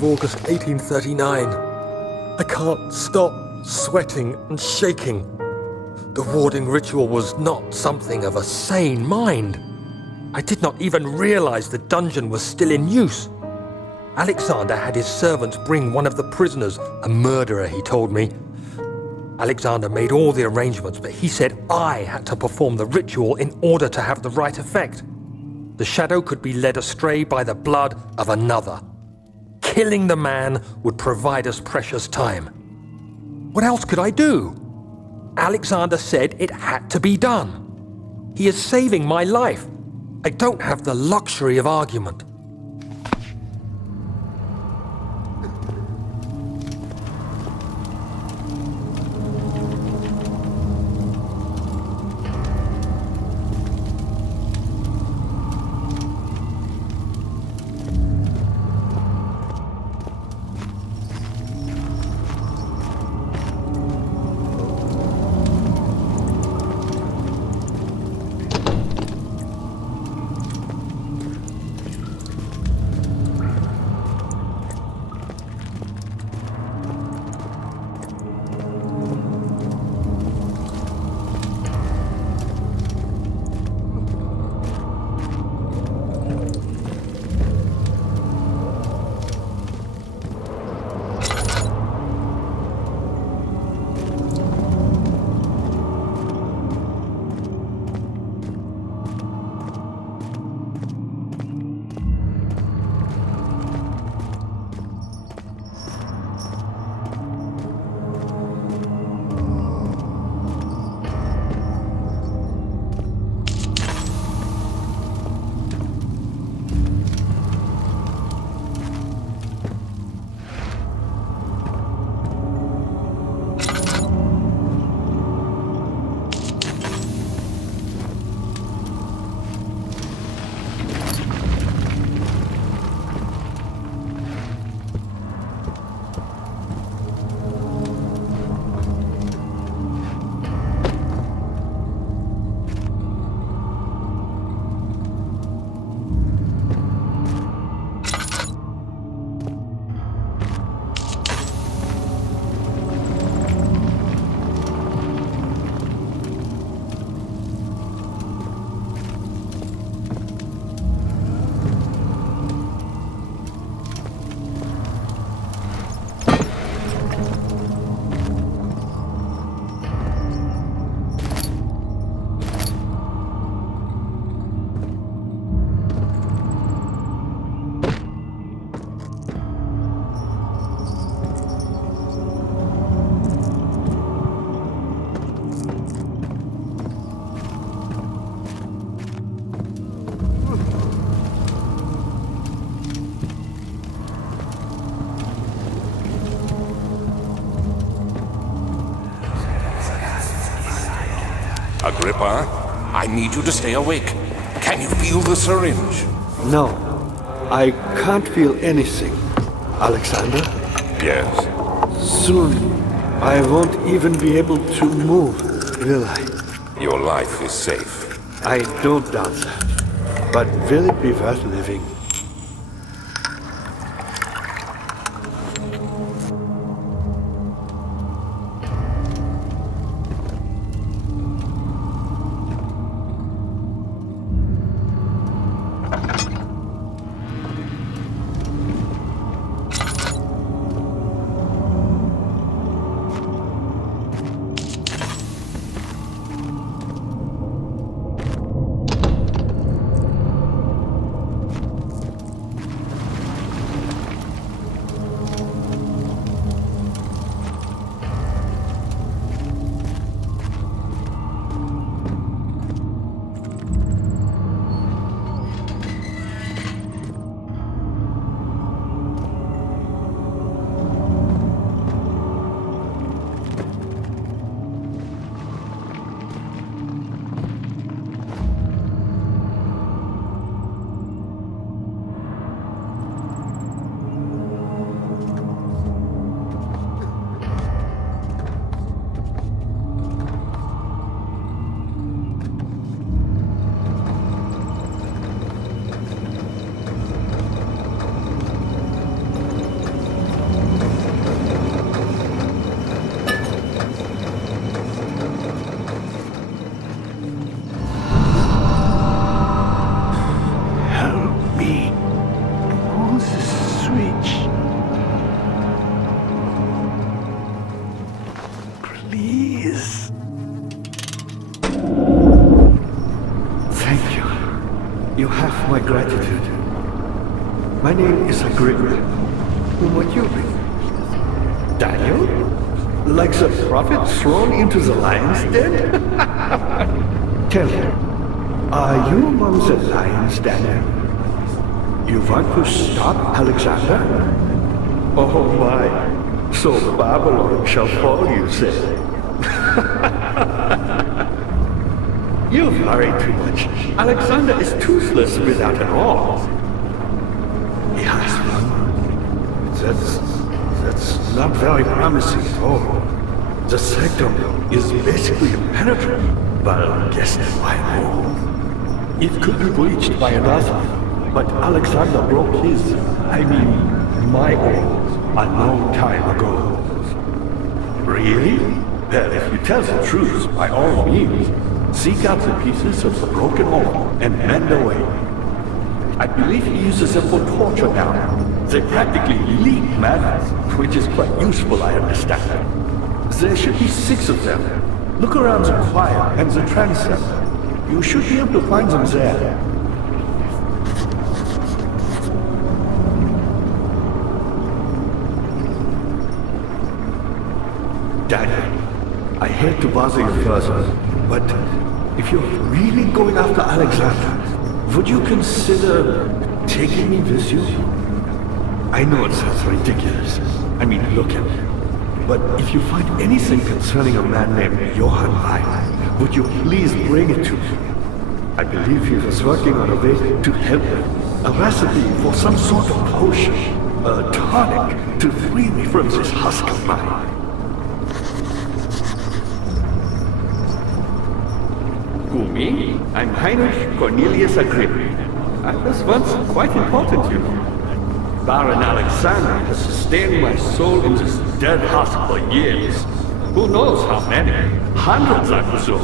of August 1839. I can't stop sweating and shaking. The warding ritual was not something of a sane mind. I did not even realize the dungeon was still in use. Alexander had his servants bring one of the prisoners, a murderer, he told me. Alexander made all the arrangements, but he said I had to perform the ritual in order to have the right effect. The shadow could be led astray by the blood of another. Killing the man would provide us precious time. What else could I do? Alexander said it had to be done. He is saving my life. I don't have the luxury of argument. Agrippa, I need you to stay awake. Can you feel the syringe? No, I can't feel anything. Alexander? Yes. Soon, I won't even be able to move, will I? Your life is safe. I don't doubt that. But will it be worth living? You have my gratitude. My name is Agrippa. Who might you be? Daniel? Like the prophet thrown into the lion's den? Tell me, are you among the lions, Daniel? You want to stop Alexander? Oh my, so Babylon shall fall, you say? You worry too much. Alexander is toothless without an arm. He has one. That's not very promising at all. The sectum is basically impenetrable. Well, guess why more? It could be breached by another, but Alexander broke his, my arm, a long time ago. Really? Well, if you tell the truth, by all means, seek out the pieces of the broken arm and mend away. I believe he uses them for torture now. They practically leak madness, which is quite useful, I understand. There should be 6 of them. Look around the choir and the transept. You should be able to find them there. Daniel, I hate to bother you further, but if you're really going after Alexander, would you consider taking me with you? I know it sounds ridiculous. Look at me. But if you find anything concerning a man named Johann Weyer, would you please bring it to me? I believe he was working on a way to help me. A recipe for some sort of potion, a tonic, to free me from this husk of mine. Who, me? I'm Heinrich Cornelius Agrippa. I was once quite important, you know. Baron Alexander has sustained my soul in this dead husk for years. Who knows how many? Hundreds, I presume.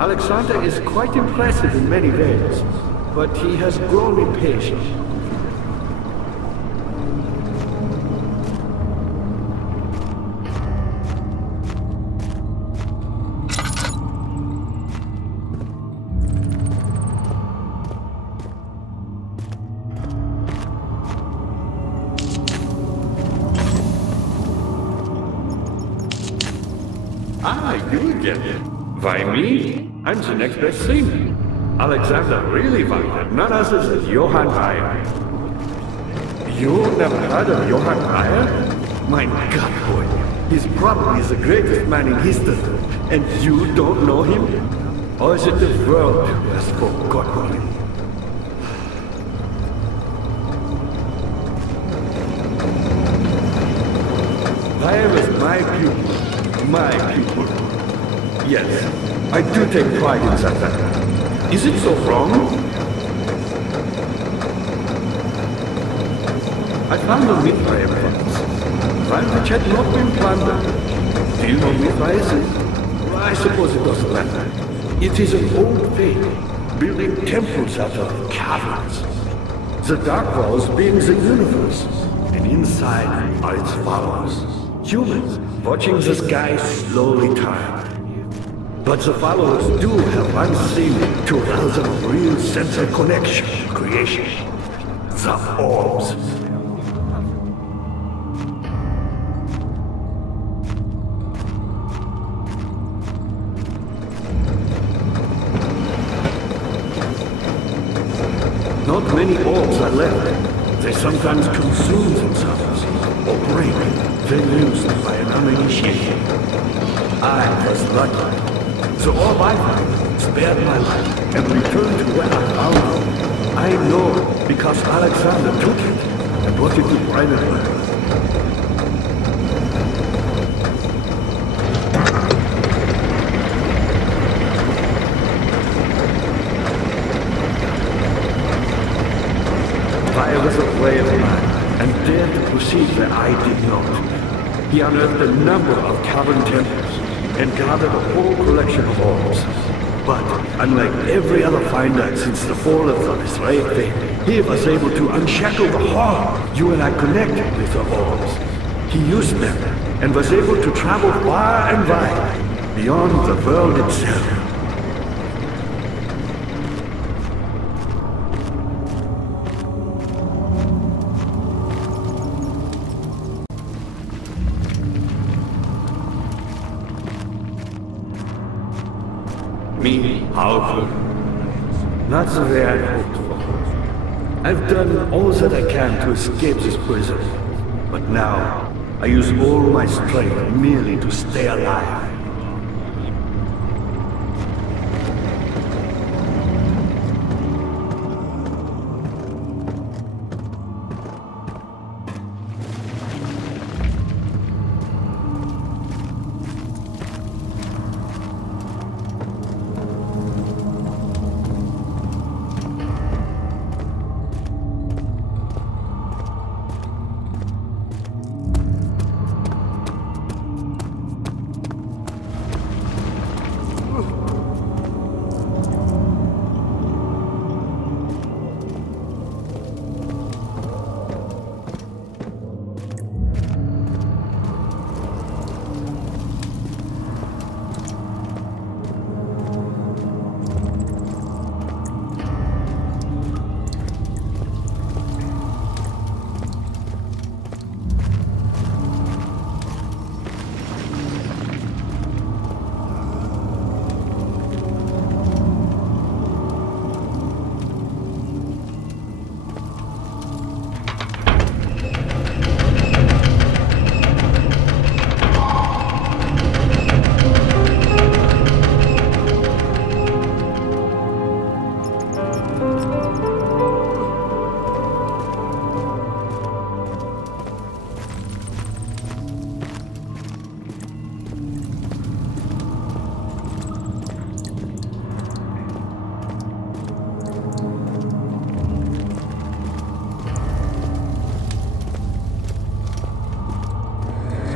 Alexander is quite impressive in many ways, but he has grown impatient. You again? Why me? I'm the next best thing. Alexander really wanted none other than Johann Weyer. You never heard of Johann Weyer? My God, boy. He's probably the greatest man in history. And you don't know him? Or is it the world who has forgotten him? Weyer was my pupil. My pupil. Yes, I do take pride in that fact. Is it so wrong? I found a Mithraeum once, one which had not been plundered. Do you know Mithraeus? I suppose it doesn't matter. It is an old faith, building temples out of caverns. The dark walls being the universe, and inside are its followers, humans watching the sky slowly turn. But the followers do have one thing to rouse a real sense of connection, creation. The orbs. Not many orbs are left. They sometimes consume themselves, or break, when used by an uninitiated. I was lucky. The orb I found spared my life and returned to where I found it. I know because Alexander took it and brought it to Brandenburg. Weyer was a brave man and dared to proceed where I did not. He unearthed a number of cavern temples and gathered a whole collection of orbs. But unlike every other finder since the fall of the Israel faith, he was able to unshackle the heart you and I connected with the orbs. He used them and was able to travel far and wide, beyond the world itself. Me, powerful? Not the way I'd hoped for. I've done all that I can to escape this prison. But now, I use all my strength merely to stay alive.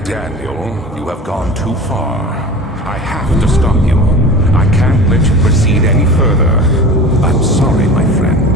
Daniel, you have gone too far. I have to stop you. I can't let you proceed any further. I'm sorry, my friend.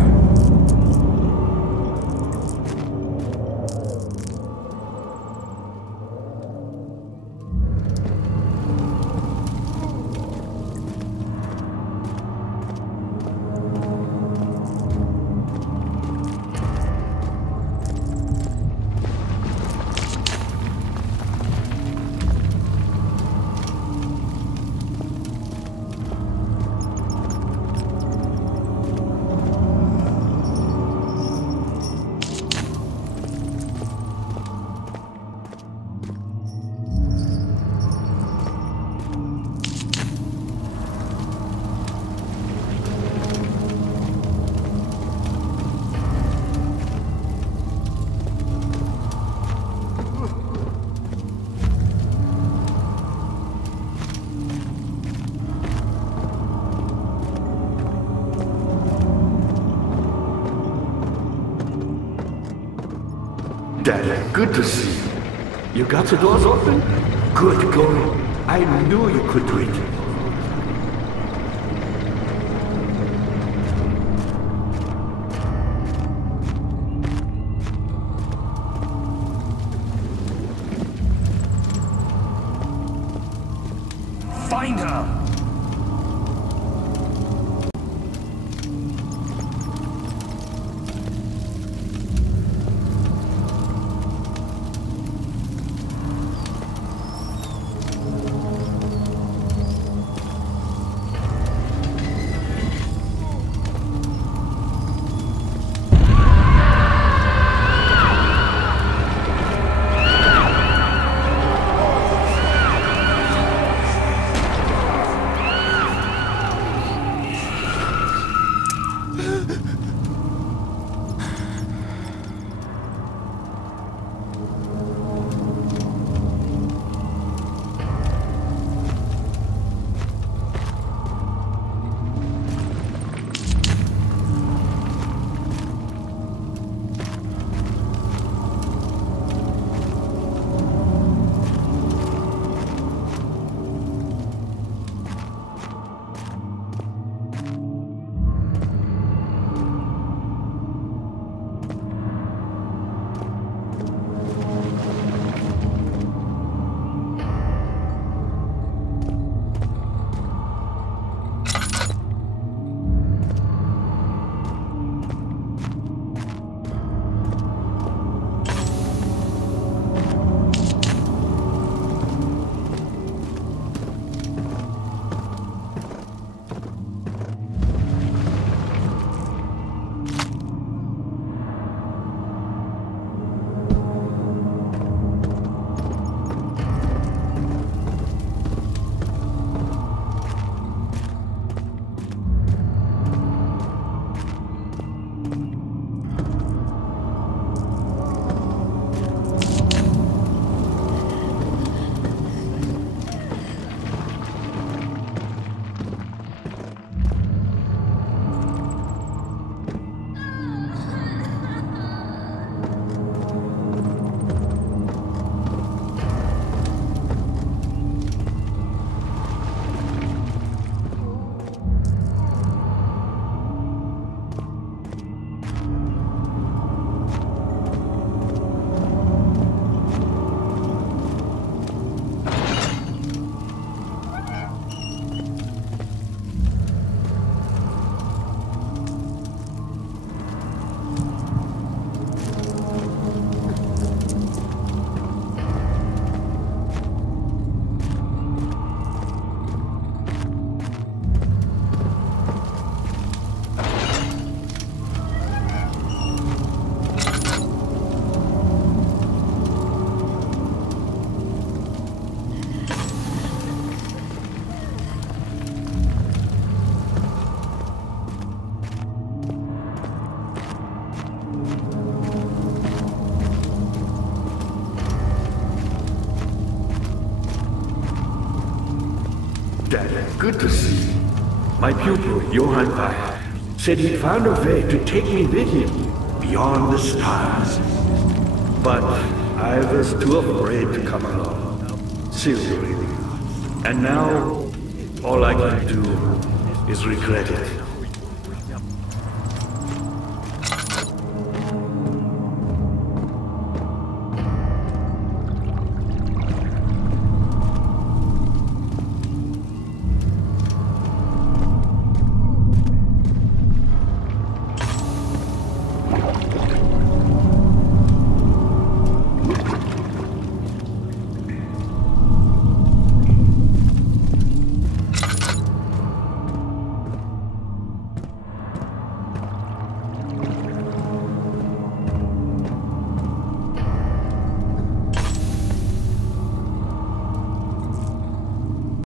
Daddy, good to see you. You got the doors open? Good going. I knew you could do it. Find her! Good to see you. My pupil, Johann Weyer, said he'd found a way to take me with him beyond the stars. But I was too afraid to come along. Seriously. And now, all I can do is regret it.